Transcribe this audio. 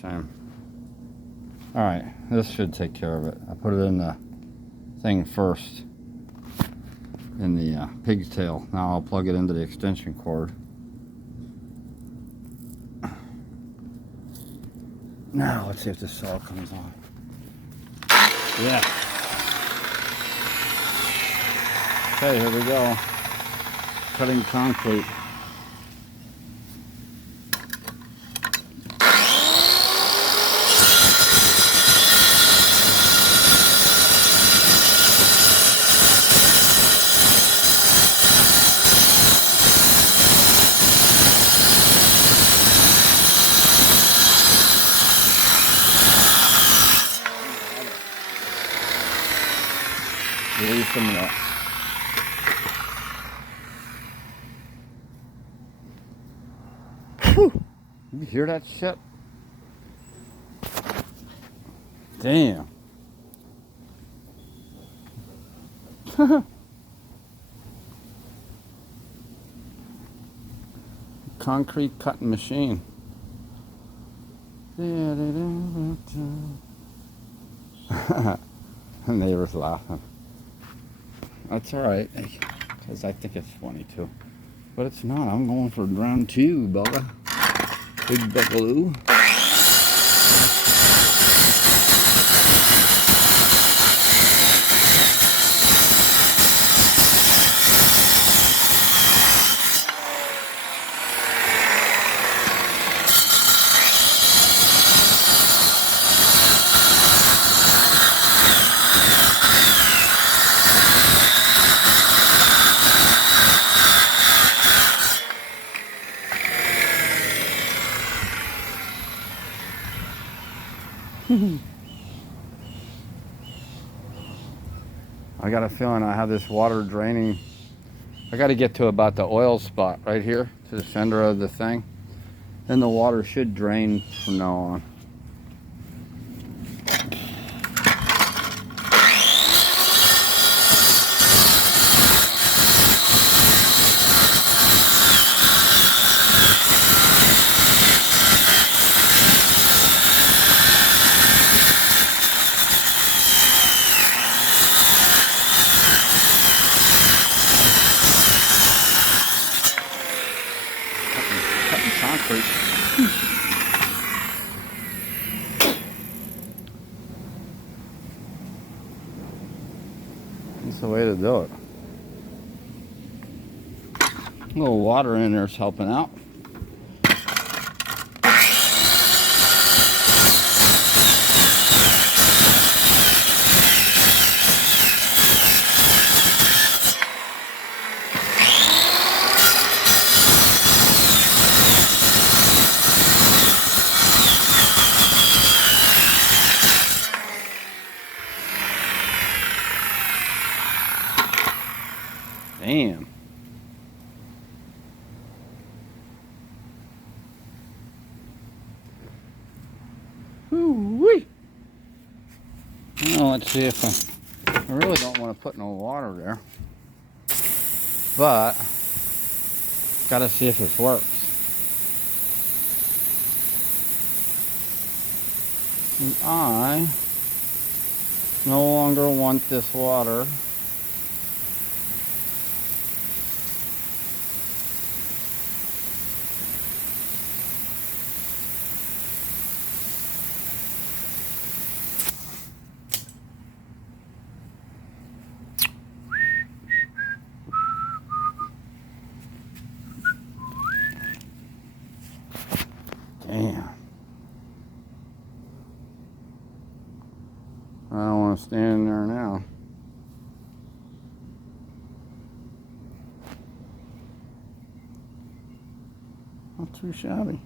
Shame. Alright, this should take care of it. I put it in the thing first, in the pig's tail. Now I'll plug it into the extension cord. Now let's see if the saw comes on. Yeah. Okay, here we go. Cutting concrete. Release some of that. Whew. You hear that shit? Damn. Concrete cutting machine. Neighbor's laughing. That's alright, because I think it's funny too. But it's not. I'm going for round 2, Bella. Big buckaloo. I got a feeling I have this water draining. I got to get to about the oil spot right here to the center of the thing. Then the water should drain from now on. Concrete. That's the way to do it. A little water in there is helping out. Damn. Ooh-wee. Well, let's see if I really don't want to put no water there. But gotta see if this works. And I no longer want this water. Damn. I don't want to stand there now. Not too shabby.